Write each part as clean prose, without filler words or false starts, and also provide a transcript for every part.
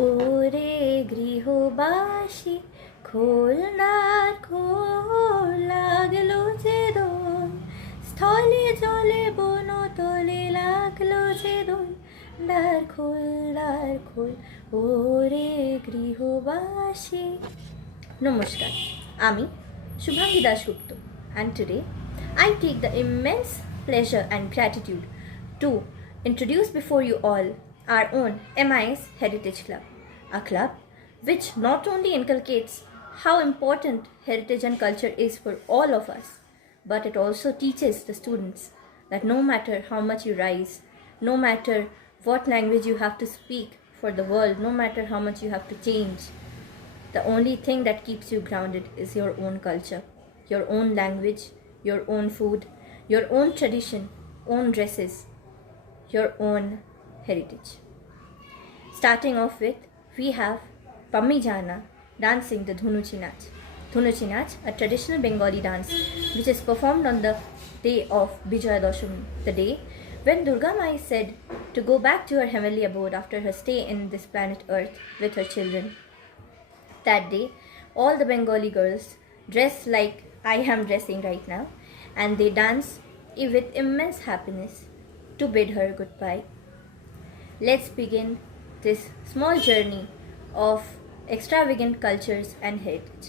ওরে গৃহবাসী খোল দ্বার খোল, লাগলো যে দোল, স্থলে জলে বনতলে লাগলো যে দোল, দ্বার খোল ওরে গৃহবাসী। নমস্কার, আমি Shubhangi Dasgupta, and today I take the immense pleasure and gratitude to introduce before you all our own MIS Heritage Club, a club which not only inculcates how important heritage and culture is for all of us, but it also teaches the students that no matter how much you rise, no matter what language you have to speak for the world, no matter how much you have to change, the only thing that keeps you grounded is your own culture, your own language, your own food, your own tradition, own dresses, your own heritage. Starting off with, we have Pammi Jana dancing the Dhunuchi Nach. Dhunuchi Nach, a traditional Bengali dance which is performed on the day of Bijaya Dashami, the day when Durga Mai is said to go back to her heavenly abode after her stay in this planet Earth with her children. That day, all the Bengali girls dress like I am dressing right now, and they dance with immense happiness to bid her goodbye. Let's begin this small journey of extravagant cultures and heritage.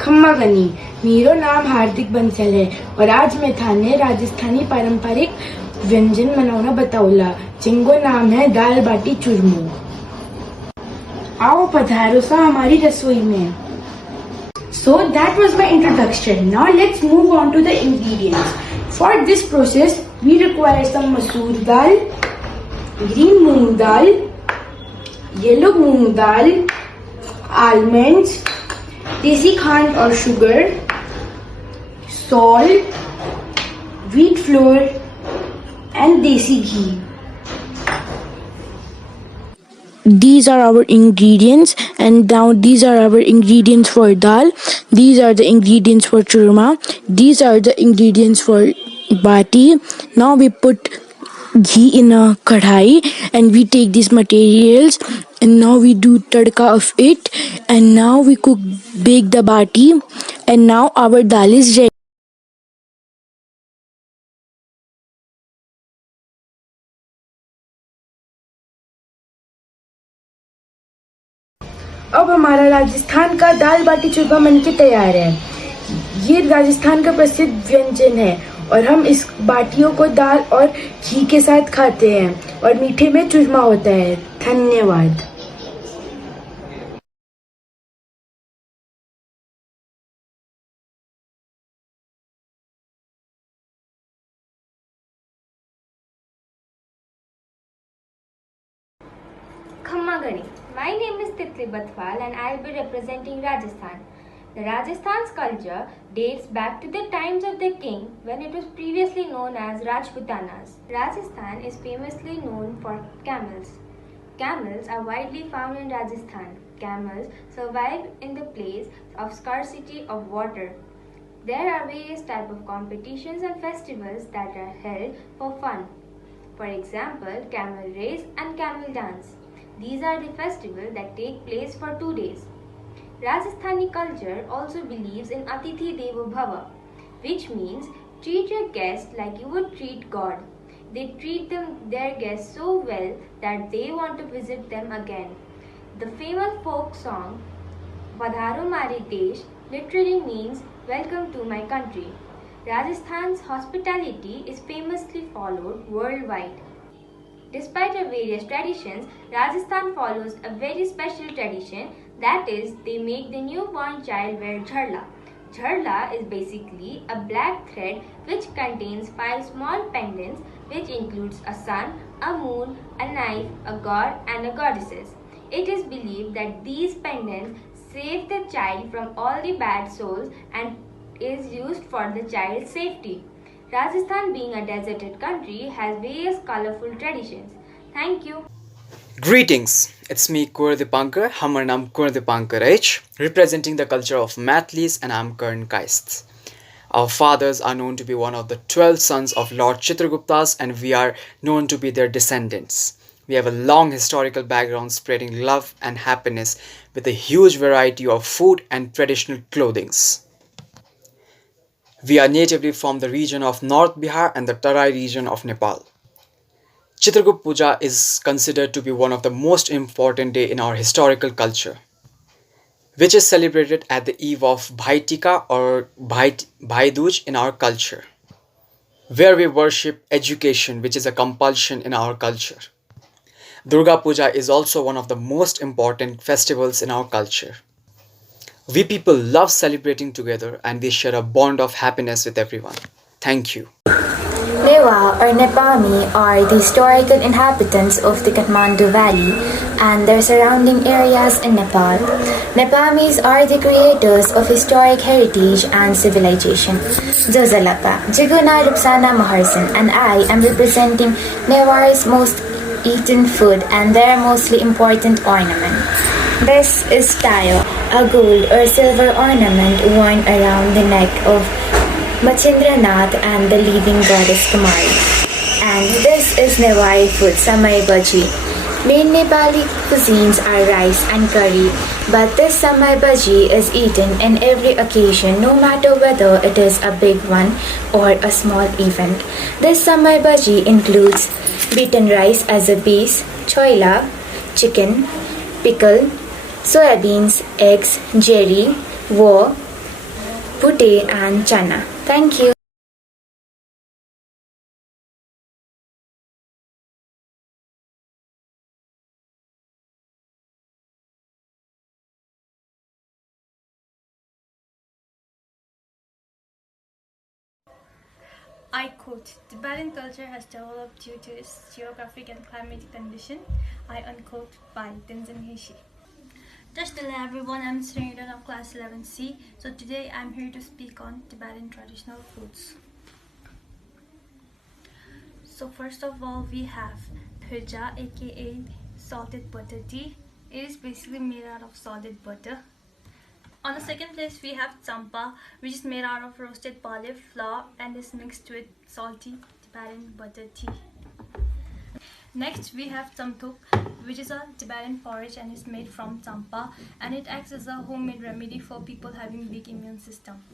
खम्मा गनी। मेरा नाम हार्दिक बंसल है और आज मैं थाने राजस्थानी पारंपरिक व्यंजन बनाना बताऊला, जिनको नाम है दाल बाटी चूरमू। आओ पधारो सा हमारी रसोई में। So that was my introduction. Now let's move on to the ingredients. For this process, we require some masoor dal, green moong dal, yellow moong dal, almonds, देसी खांड और sugar, salt, wheat flour and desi ghee. These are our ingredients, and now these are our ingredients for dal. These are the ingredients for churma. These are the ingredients for bati. Now we put ghee in a kadhai and we take these materials and now we do tadka of it, and now we bake the bati, and now our dal is ready. अब हमारा राजस्थान का दाल बाटी चूरमा बनके तैयार है। ये राजस्थान का प्रसिद्ध व्यंजन है और हम इस बाटियों को दाल और घी के साथ खाते हैं और मीठे में चूरमा होता है। धन्यवाद। Khammagani. My name is Titli Bathwal and I will be representing Rajasthan. The Rajasthan's culture dates back to the times of the king when it was previously known as Rajputanas. Rajasthan is famously known for camels. Camels are widely found in Rajasthan. camels survive in the place of scarcity of water. There are various types of competitions and festivals that are held for fun. For example, camel race and camel dance. These are the festivals that take place for 2 days. Rajasthani culture also believes in Atithi Devo Bhava, which means treat your guests like you would treat God. They treat their guests so well that they want to visit them again. The famous folk song Vadharo Mare Desh literally means welcome to my country. Rajasthan's hospitality is famously followed worldwide. Despite our various traditions, Rajasthan follows a very special tradition, that is, they make the newborn child wear jharla. Jharla is basically a black thread which contains 5 small pendants, which includes a sun, a moon, a knife, a god and a goddesses. It is believed that these pendants save the child from all the bad souls and is used for the child's safety. Rajasthan, being a deserted country, has various colorful traditions. Thank you. Greetings, it's me Kur Dipankar, hamar naam Kur Dipankar H, representing the culture of Mathlis and I'm Karan Kaists. Our fathers are known to be one of the 12 sons of Lord Chitraguptas and we are known to be their descendants. We have a long historical background spreading love and happiness with a huge variety of food and traditional clothings. We are natively from the region of North Bihar and the Tarai region of Nepal. Chitragupt Puja is considered to be one of the most important day in our historical culture, which is celebrated at the eve of Bhai Tika or Bhai Dooj in our culture, where we worship education, which is a compulsion in our culture. Durga Puja is also one of the most important festivals in our culture. We people love celebrating together and we share a bond of happiness with everyone. Thank you. Newa or Nepami are the historical inhabitants of the Kathmandu Valley and their surrounding areas in Nepal. Nepamis are the creators of historic heritage and civilization. Jozalapa, Jiguna Rupsana Maharsan, and I am representing Newar's most eaten food and their mostly important ornament. This is tayo, a gold or silver ornament worn around the neck of Machindranath and the living goddess Kumari. And this is Newari food, Samai Bhaji. Main Nepali cuisines are rice and curry, but this Samai Bhaji is eaten in every occasion, no matter whether it is a big one or a small event. This Samai Bhaji includes beaten rice as a base, choila, chicken, pickle, soyabeans, eggs, jerry, wo, pute and chana. Thank you. I quote, Tibetan culture has developed due to its geographic and climatic condition. I unquote by Tenzin Heshi. Just hello everyone, I'm Srinidhan of class 11C. So today I'm here to speak on Tibetan traditional foods. So first of all we have Phirja, aka salted butter tea. It is basically made out of salted butter. On the second place we have Tsampa, which is made out of roasted barley flour and is mixed with salty Tibetan butter tea. Next we have Tsamtuk, which is a Tibetan porridge and is made from Tsampa, and it acts as a homemade remedy for people having weak immune system.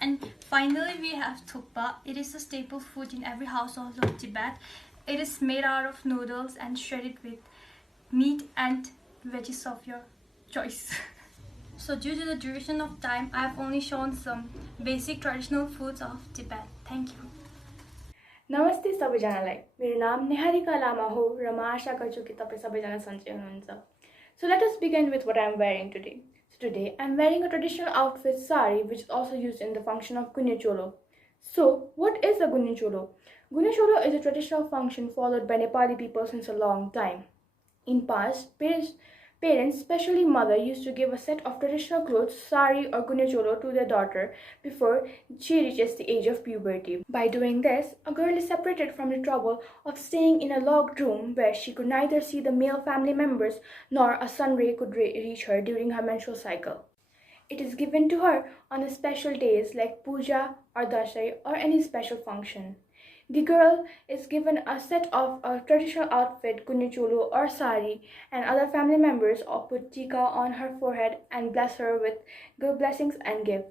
And finally we have Thukpa. It is a staple food in every household of Tibet. It is made out of noodles and shredded with meat and veggies of your choice. So due to the duration of time, I have only shown some basic traditional foods of Tibet. Thank you. नमस्ते सबैजनालाई मेरो नाम निहारिका लामा हो र म आशा गर्छु कि तपाई सबैजना सन्चै हुनुहुन्छ. So let us begin with what I am wearing today. So today I am wearing a traditional outfit sari which is also used in the function of Gunye Cholo. So what is a Gunye Cholo? Gunye Cholo is a traditional function followed by Nepali people since a long time. In past, Parents, especially mother, used to give a set of traditional clothes, sari or gunecholo, to their daughter before she reaches the age of puberty. By doing this, a girl is separated from the trouble of staying in a locked room where she could neither see the male family members nor a sun ray could reach her during her menstrual cycle. It is given to her on special days like puja or dasai or any special function. The girl is given a set of a traditional outfit, kunecholo or sari, and other family members put tika on her forehead and bless her with good blessings and give.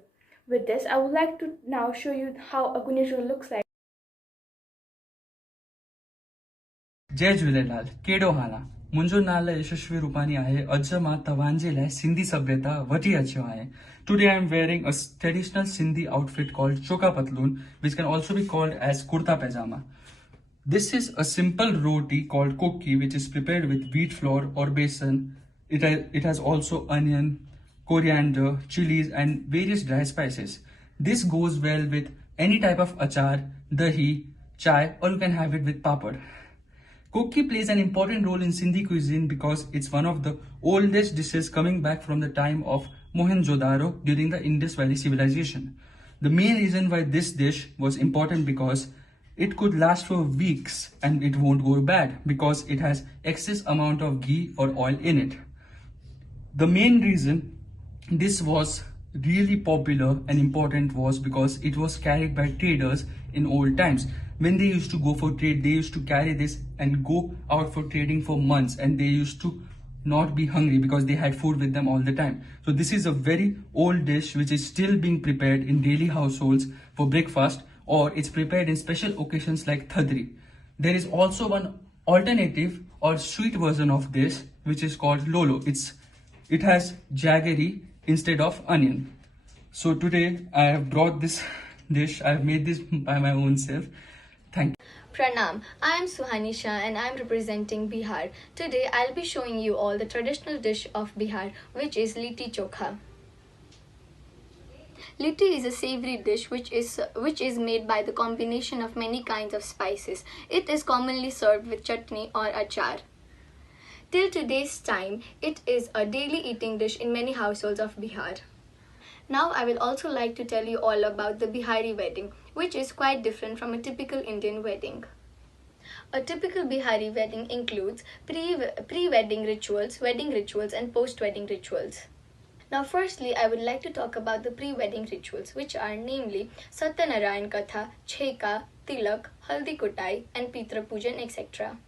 With this, I would like to now show you how a kunecholo looks like. जय झूलेलाल केड़ो हाल आहे मुंहिंजो नालो यशस्वी रूपानी आहे अॼु मां तव्हांजे लाइ सिंधी सभ्यता वठी अचियो आहियां today I am wearing a traditional Sindhi outfit called choka पतलून which can also be called as kurta pajama. This is a simple roti called kokki which is prepared with wheat flour or besan. It has also onion, coriander, chilies and various dry spices. This goes well with any type of achar, dahi, chai or you can have it with papad. Kokki plays an important role in Sindhi cuisine because it's one of the oldest dishes coming back from the time of Mohenjo-daro during the Indus Valley civilization. The main reason why this dish was important because it could last for weeks and it won't go bad because it has excess amount of ghee or oil in it. The main reason this was really popular and important was because it was carried by traders in old times. When they used to go for trade, they used to carry this and go out for trading for months and they used to not be hungry because they had food with them all the time. So this is a very old dish which is still being prepared in daily households for breakfast or it's prepared in special occasions like Thadri. There is also one alternative or sweet version of this which is called Lolo. It has jaggery instead of onion. So today I have brought this dish. I have made this by my own self. Thank you. Pranam, I am Suhani Shah and I am representing Bihar. Today I'll be showing you all the traditional dish of Bihar which is Litti Chokha. Litti is a savory dish which is made by the combination of many kinds of spices. It is commonly served with chutney or achar. Till today's time, it is a daily eating dish in many households of Bihar. Now I will also like to tell you all about the Bihari wedding, which is quite different from a typical Indian wedding. A typical Bihari wedding includes pre-wedding rituals, wedding rituals and post-wedding rituals. Now firstly, I would like to talk about the pre-wedding rituals, which are namely Satyanarayan Katha, Chheka, Tilak, Haldi Kutai and Pitra Pujan, etc.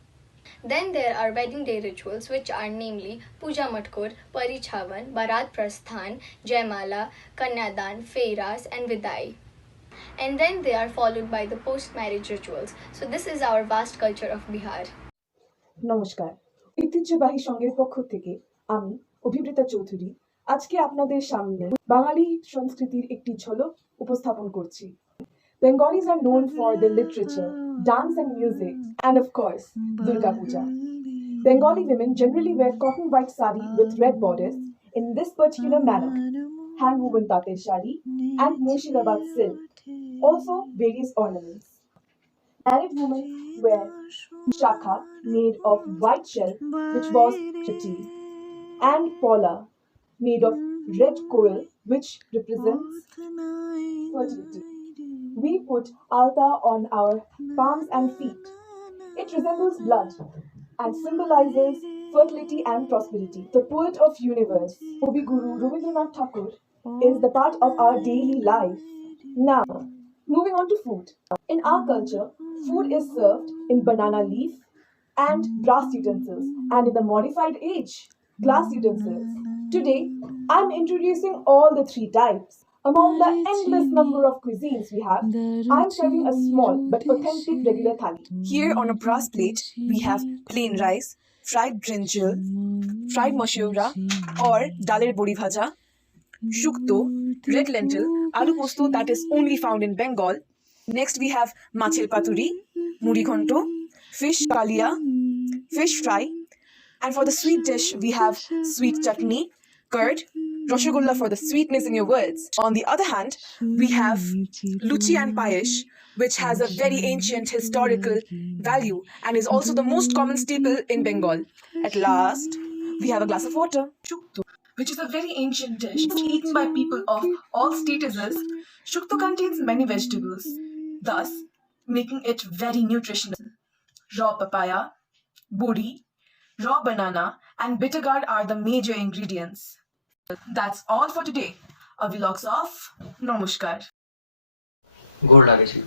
Then there are wedding day rituals which are namely Puja Matkur, Parichavan, Barat Prasthan, Jaimala, Kanyadan, Feiras and Vidai. And then they are followed by the post-marriage rituals. So this is our vast culture of Bihar. নমস্কার ঐতিহ্যবাহী সঙ্গের পক্ষ থেকে আমি অভিপ্রেতা চৌধুরী আজকে আপনাদের সামনে বাঙালি সংস্কৃতির একটি ঝলক উপস্থাপন করছি Bengalis are known for their literature, dance and music, and of course, Durga Puja. Bengali women generally wear cotton white sari with red borders in this particular manner, hand-woven tater shari and Murshidabad silk, also various ornaments. Married women wear shakha made of white shell which was pretty, and pola made of red coral which represents fertility. We put alta on our palms and feet. It resembles blood and symbolizes fertility and prosperity. The poet of universe, Kavi Guru Rabindranath Tagore, is the part of our daily life. Now, moving on to food. In our culture, food is served in banana leaf and brass utensils, and in the modified age, glass utensils. Today, I'm introducing all the three types. Among the endless number of cuisines we have, I'm serving a small but authentic regular thali. Here on a brass plate, we have plain rice, fried brinjal, fried mashiora or daler bodi bhaja, shukto, red lentil, aloo posto that is only found in Bengal. Next we have machel paturi, muri ghonto, fish kalia, fish fry, and for the sweet dish we have sweet chutney, curd, Rasgulla for the sweetness in your words. On the other hand, we have luchi and payesh, which has a very ancient historical value and is also the most common staple in Bengal. At last, we have a glass of water. Shukto, which is a very ancient dish eaten by people of all statuses. Shukto contains many vegetables, thus making it very nutritional. Raw papaya, bodi, raw banana, and bitter gourd are the major ingredients. That's all for today. A vlogs of Namaskar. Gold Lagaji.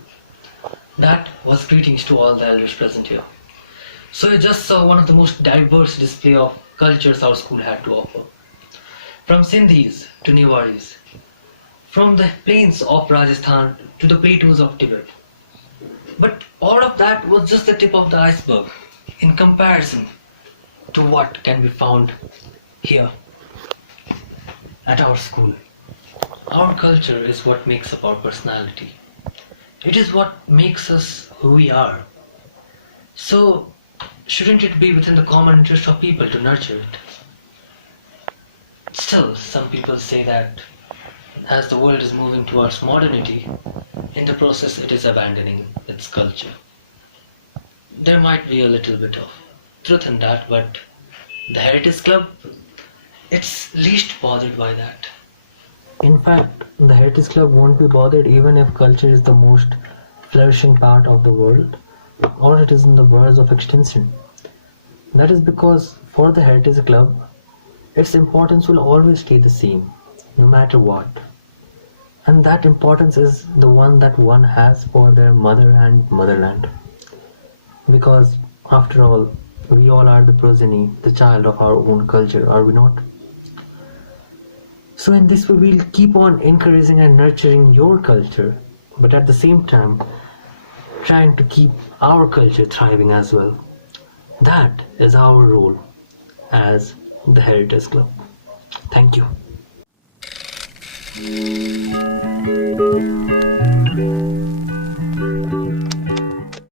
That was greetings to all the elders present here. So you just saw one of the most diverse display of cultures our school had to offer. From Sindhis to Newaris, from the plains of Rajasthan to the plateaus of Tibet. But all of that was just the tip of the iceberg in comparison to what can be found here at our school. Our culture is what makes up our personality. It is what makes us who we are. So, shouldn't it be within the common interest of people to nurture it? Still, some people say that as the world is moving towards modernity, in the process it is abandoning its culture. There might be a little bit of truth in that, but the Heritage Club, it's least bothered by that. In fact, the Heritage Club won't be bothered even if culture is the most flourishing part of the world or it is in the verge of extinction. That is because for the Heritage Club, its importance will always stay the same, no matter what. And that importance is the one that one has for their mother and motherland. Because, after all, we all are the progeny, the child of our own culture, are we not? So in this way, we'll keep on encouraging and nurturing your culture, but at the same time, trying to keep our culture thriving as well. That is our role as the Heritage Club. Thank you.